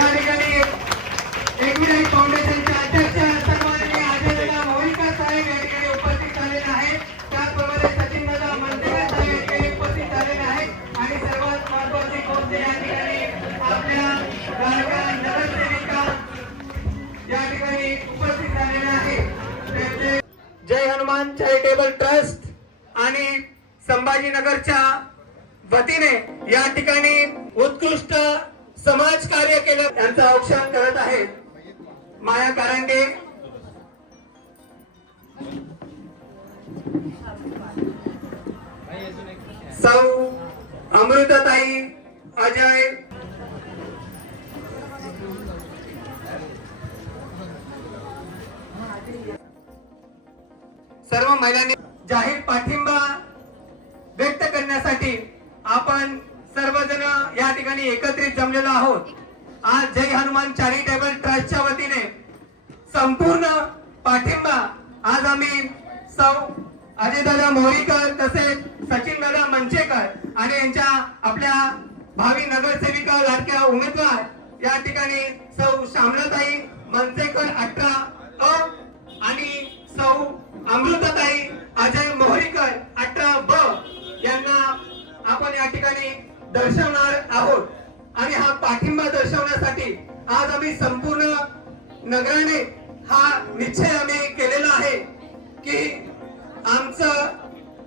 या ठिकाणी एकविराई फाउंडेशनचे अध्यक्ष सन्माननीय अजयदादा मोहिकर साहेब या ठिकाणी उपस्थित झालेले आहेत. त्याचप्रमाणे सचिनदादा मंतेकर साहेब या ठिकाणी उपस्थित झालेले आहेत आणि सर्वात महत्त्वाची गोष्ट या ठिकाणी आपल्या गाडगा नगरसेविका या ठिकाणी उपस्थित झालेल्या आहेत. जय हनुमान चॅरिटेबल ट्रस्ट आणि संभाजीनगरच्या वतीने या ठिकाणी उत्कृष्ट समाज कार्य केलं यांचं औक्षण करत आहेत माया कारंडे, सौ अमृताताई अजय, सर्व महिलांनी जाहीर पाठिंबा व्यक्त करण्यासाठी आपण सर्वजण या ठिकाणी एकत्रित जमलेलो आहोत. आज जय हनुमान चॅरिटेबल ट्रस्टच्या वतीने संपूर्ण पाठिंबा आज आम्ही सौ अजयदादा मोहरीकर तसेच सचिनदादा मंचेकर आणि यांच्या आपल्या भावी नगरसेविका लाडक्या उमेदवार या ठिकाणी सौ श्यामलाताई मंचेकर 18 अ आणि सौ अमृताताई अजय मोहरीकर 18 ब यांना आपण या ठिकाणी दर्शवणार आहोत. आणि हा पाठिंबा दर्शवण्यासाठी आज आम्ही संपूर्ण नगराने हा निश्चय आम्ही केलेला आहे की आमचं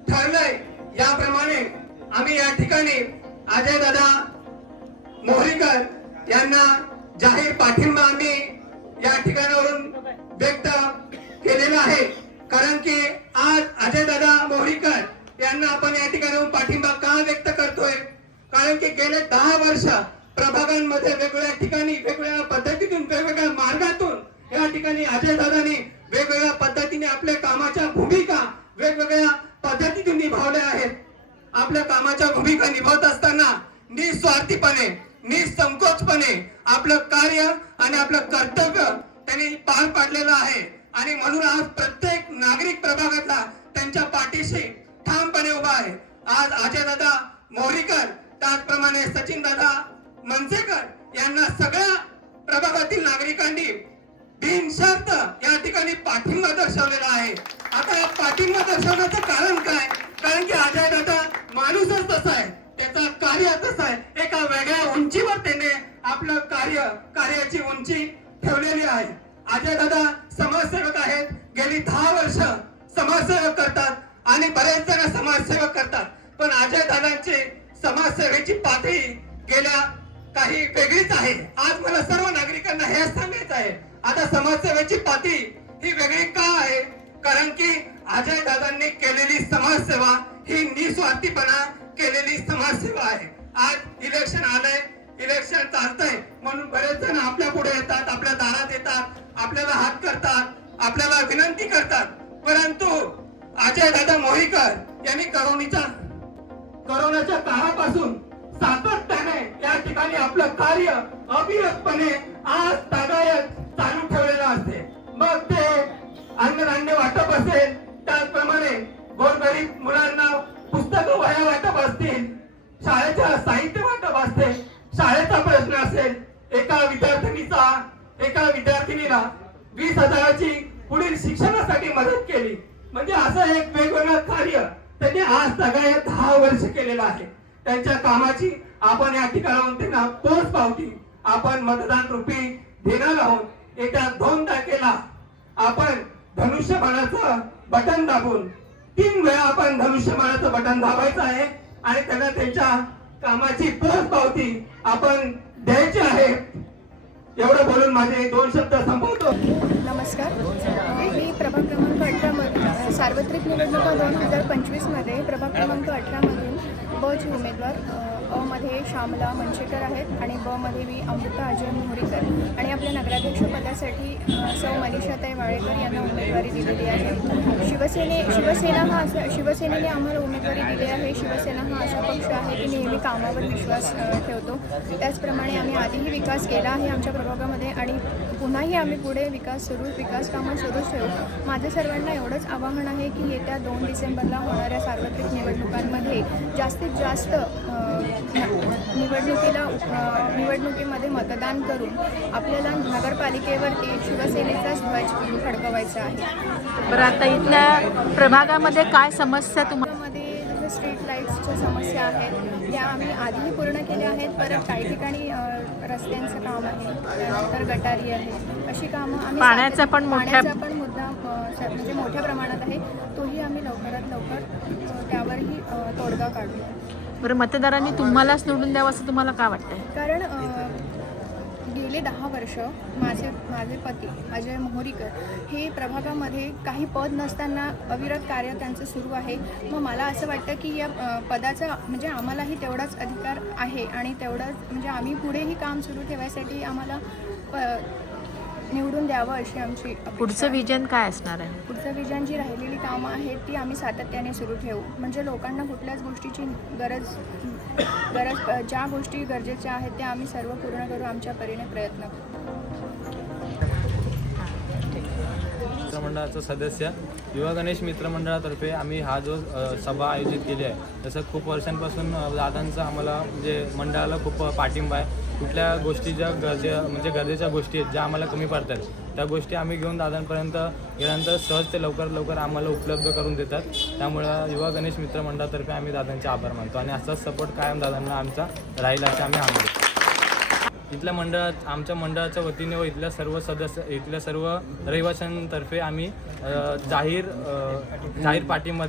ठरलंय याप्रमाणे आम्ही या ठिकाणी अजयदादा मोहरीकर यांना जाहीर पाठिंबा आम्ही या ठिकाणावरून व्यक्त केलेला आहे. कारण की आज अजयदादा मोहरीकर यांना आपण या ठिकाणाहून पाठिंबा का व्यक्त करतोय, कारण की गेले 10 वर्ष प्रभागांमध्ये वेगवेगळ्या ठिकाणी वेगवेगळ्या पद्धतीतून वेगवेगळ्या मार्गातून या ठिकाणी अजयदादांनी वेगवेगळ्या पद्धतीने आपल्या कामाच्या भूमिका वेगवेगळ्या पद्धतीतून निभावल्या आहेत. आपल्या कामाच्या भूमिका निभावत असताना निस्वार्थीपणे निसंकोचपणे आपलं कार्य आणि आपलं कर्तव्य त्यांनी पार पाडलेलं आहे. आणि म्हणून आज प्रत्येक नागरिक प्रभागातला त्यांच्या पाठीशी ठामपणे उभा आहे. आज अजयदादा मोहरीकर त्याचप्रमाणे सचिनदादा मंचेकर यांना सगळ्या प्रभागातील नागरिकांनी बिनशर्त या ठिकाणी पाठिंबा दर्शवलेला आहे. आता या पाठिंबा दर्शवण्याचं कारण काय, कारण की अजयदादा माणूसच तसा आहे, त्याचा कार्य तसं आहे. एका वेगळ्या उंचीवर त्याने आपलं कार्याची उंची ठेवलेली आहे. अजयदादा समाजसेवक आहेत, गेली 10 वर्ष समाजसेवक करतात आणि बरेच जण समाजसेवक करतात. पण अजयदादांची समाजसेवेची पातळी गेल्या काही वेगळीच आहे. आज मला सर्व नागरिकांना हे सांगायचं आहे, आता समाजसेवेची पातळी ही वेगळी का आहे, कारण की अजयदादांनी केलेली समाजसेवा ही निस्वार्थीपणा केलेली समाजसेवा आहे. आज इलेक्शन आलंय, इलेक्शन चालतंय म्हणून बरेच जण आपल्या पुढे येतात, आपल्या दारात येतात, आपल्याला हात करतात, आपल्याला विनंती करतात. परंतु अजयदादा मोहरीकर यांनी कोरोनाच्या काळापासून सातत्याने या ठिकाणी आपलं कार्य अविरतपणे आज तागायत चालू ठेवलेलं असते. मग ते अन्नधान्य वाटप असेल, त्याचप्रमाणे गोरगरीब मुलांना पुस्तकं वह्या वाटप असतील, शाळेच्या साहित्य वाटप असते, शाळेचा प्रश्न असेल, एका विद्यार्थिनीला 20,000ची पुढील शिक्षणासाठी मदत केली. म्हणजे असं एक वेगवेगळं कार्य त्यांनी आज सगळ्या 10 वर्ष केलेलं आहे. त्यांच्या कामाची आपण या ठिकाणाहून त्यांना पोच पावती आपण मतदान रूपी देणार आहोत. येत्या 2 तारखेला आपण धनुष्यबाणाचं बटन दाबून 3 वेळा आपण धनुष्यबाणाचं बटन दाबायचं आहे आणि त्यांना त्यांच्या कामाची पोच पावती आपण द्यायची आहे. एवढं बोलून माझे 2 शब्द संपवतो. नमस्कार, मी प्रभाग क्रमांक 18 सार्वत्रिक निवडणुका 2025 मध्ये प्रभाग क्रमांक 18 मधून ब ची उमेदवार, अ मध्ये श्यामला मंचेकर आहेत आणि ब मध्ये मी अमृता अजय मोहरीकर आणि आपल्या नगराध्यक्ष पदासाठी पदासाठी सौ मनीषाताई वाळेकर यांना उमेदवारी दिलेली आहे. शिवसेनेने आम्हाला उमेदवारी दिली आहे. शिवसेना हा असा पक्ष आहे की नेहमी कामावर विश्वास ठेवतो. त्याचप्रमाणे आम्ही आधीही विकास केला आहे आमच्या प्रभागामध्ये आणि पुन्हाही आम्ही पुढे विकास कामं सुरूच ठेवू. माझं सर्वांना एवढंच आवाहन आहे की येत्या 2 डिसेंबरला होणाऱ्या सार्वत्रिक निवडणुकांमध्ये जास्तीत जास्त निवडणुकीमध्ये मतदान करून आपल्याला नगरपालिकेवरती शिवसेनेचाच ध्वज फडकवायचा आहे. बरं, आता इथल्या प्रभागामध्ये काय समस्या तुम्हाला? मध्ये जसं स्ट्रीट लाईट्सच्या समस्या आहेत त्या आम्ही आधीही पूर्ण केल्या आहेत. परत काही ठिकाणी रस्त्यांचं काम आहे, त्यानंतर गटारी आहे, अशी कामं आम्ही पाण्याचा पण मुद्दा म्हणजे मोठ्या प्रमाणात आहे. तोही आम्ही लवकरात लवकर त्यावरही तोडगा काढू. बरं, मतदारांनी तुम्हालाच निवडून द्यावं असं तुम्हाला का वाटतंय? कारण गेले 10 वर्ष माझे पती अजय मोहरीकर हे प्रभागामध्ये काही पद नसताना अविरत कार्य त्यांचं सुरू आहे. मग मला असं वाटतं की या पदाचा म्हणजे आम्हालाही तेवढाच अधिकार आहे आणि तेवढंच म्हणजे आम्ही पुढेही काम सुरू ठेवायसाठी आम्हाला निवडून द्यावं अशी आमची अपेक्षा. पुढचं विजन काय असणार आहे? पुढचं विजन जी राहिलेली कामं आहेत ती आम्ही सातत्याने सुरू ठेवू. म्हणजे लोकांना कुठल्याच गोष्टीची गरज ज्या गोष्टी गरजेच्या आहेत त्या आम्ही सर्व पूर्ण करू. आमच्या परीने प्रयत्न करू. मित्रमंडळाचा सदस्य युवा गणेश मित्रमंडळातर्फे आम्ही हा जो सभा आयोजित केली आहे तसं खूप वर्षांपासून दादांचा आम्हाला म्हणजे मंडळाला खूप पाठिंबा आहे. कुठल्या गोष्टी ज्या गरजेच्या गोष्टी आहेत ज्या आम्हाला कमी पडतात त्या गोष्टी आम्ही घेऊन दादांपर्यंत गेल्यानंतर सहज ते लवकर आम्हाला उपलब्ध करून देतात. त्यामुळं युवा गणेश मित्रमंडळातर्फे आम्ही दादांचे आभार मानतो आणि असाच सपोर्ट कायम दादांना आमचा राहील असे आम्ही आम्ही आमच्या मंडळाच्या वतीने व इथल्या सर्व रहिवाशांतर्फे आम्ही जाहीर पाठिंबा